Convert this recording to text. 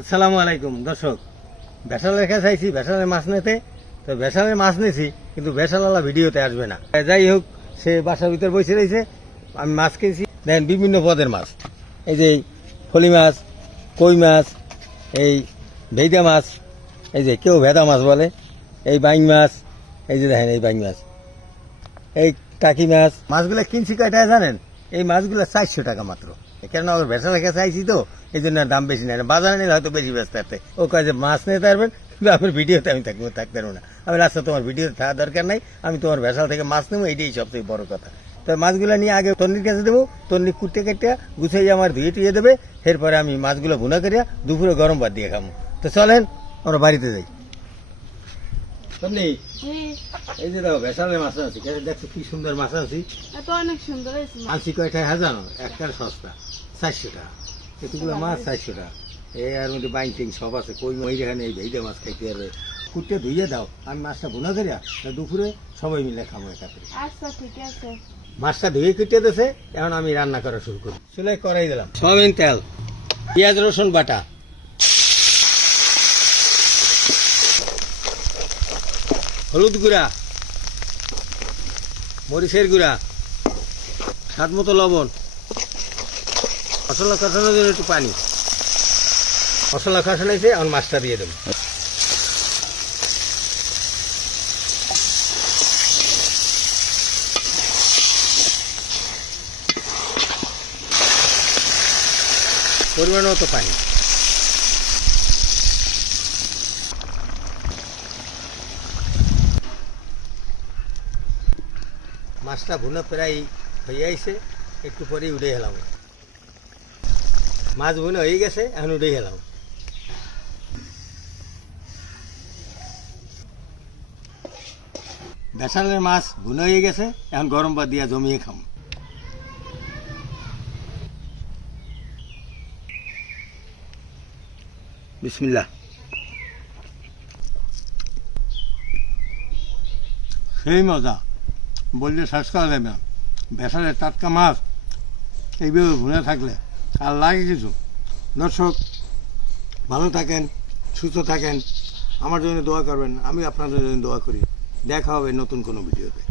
আসসালামু আলাইকুম দর্শক, ভেসালের কাছে আইছি ভেসালের মাছ নিতে। তো ভেসালের মাছ নিয়েছি, কিন্তু ভেসালওয়ালা ভিডিওতে আসবে না। যাই হোক, সে বাসার ভিতরে বসে রয়েছে, আমি মাছ কিনছি। দেখেন বিভিন্ন পদের মাছ, এই যে ফলি মাছ, কই মাছ, এই ভেইদা মাছ, এই যে কেউ ভেদা মাছ বলে, এই বাইং মাছ, এই যে দেখেন এই বাইং মাছ, এই টাকি মাছ। মাছগুলো কিনছি কয় টাকা জানেন? এই মাছগুলো 400 টাকা মাত্র। কেন ওর ভেসালের কাছে আইছি তো, এই জন্য দাম বেশি নেয় না। বাজারে নিলে হয়তো বেশি ব্যস্ত থাকতে। ও কাজ মাছ নিতে পারবেন, কিন্তু আমার ভিডিওতে আমি থাকতে পারবো না। আমি রাস্তা তোমার ভিডিওতে থাকা দরকার নাই, আমি তোমার ভেসাল থেকে মাছ নেবো, এটাই সবথেকে বড় কথা। তো মাছগুলো নিয়ে আগে তন্নির কাছে দেবো, তন্নি কুটে কেটে গুছিয়ে আমার ধুয়ে টুয়ে দেবে। এরপরে আমি মাছগুলো ভুনা করিয়া দুপুরে গরম ভাত দিয়ে খাবো। তো চলেন আমরা বাড়িতে যাই। তন্নি, এই যে দেখো ভেসালের মাছ আছি, দেখছো কি সুন্দর মাছ আছি। অনেক সুন্দর আনছি কয়টায় হাজানো, একটা সস্তা 400 টাকা। এতগুলো মাছ 400 টাকা। এই আর মধ্যে বাইং টিং সব আছে। কই মাছ এখানে এই ভেইদা মাছ খাইতে পারবে। কুটে ধুইয়ে দাও, আমি মাছটা ভুনা করিয়া দুপুরে সবাই মিলে খাবো একাতে। আচ্ছা ঠিক আছে। মাছটা ধুয়ে কুটে দিয়েছে, এখন আমি রান্না করা শুরু করি। চুলায় কড়াই দিলাম, সয়াবিন তেল, পেঁয়াজ রসুন বাটা, হলুদ গুঁড়া, মরিচের গুঁড়া, স্বাদ মতো লবণ, মশলা কষানোর জন্য একটু পানি। মশলা কষানোইছে, এখন মাছটা দিয়ে দেবো। পরিমাণ মতো পানি। মাছটা ভুনা প্রায় হয়ে আইছে, একটু পরেই উঠে হেলাম। মাছ ভুনা হয়ে গেছে, এখন উঠে হেলাম। ভেসালের মাছ ভুনা হয়ে গেছে, এখন গরম ভাত দিয়া জমিয়ে খাম। বিসমিল্লাহ। সেই মজা বললে শেষ করা যাবে না। ভেসালের টাটকা মাছ এইভাবে ভুনে থাকলে আর লাগে কিছু। দর্শক ভালো থাকেন, সুস্থ থাকেন, আমার জন্য দোয়া করবেন, আমি আপনাদের জন্য দোয়া করি। দেখা হবে নতুন কোনো ভিডিওতে।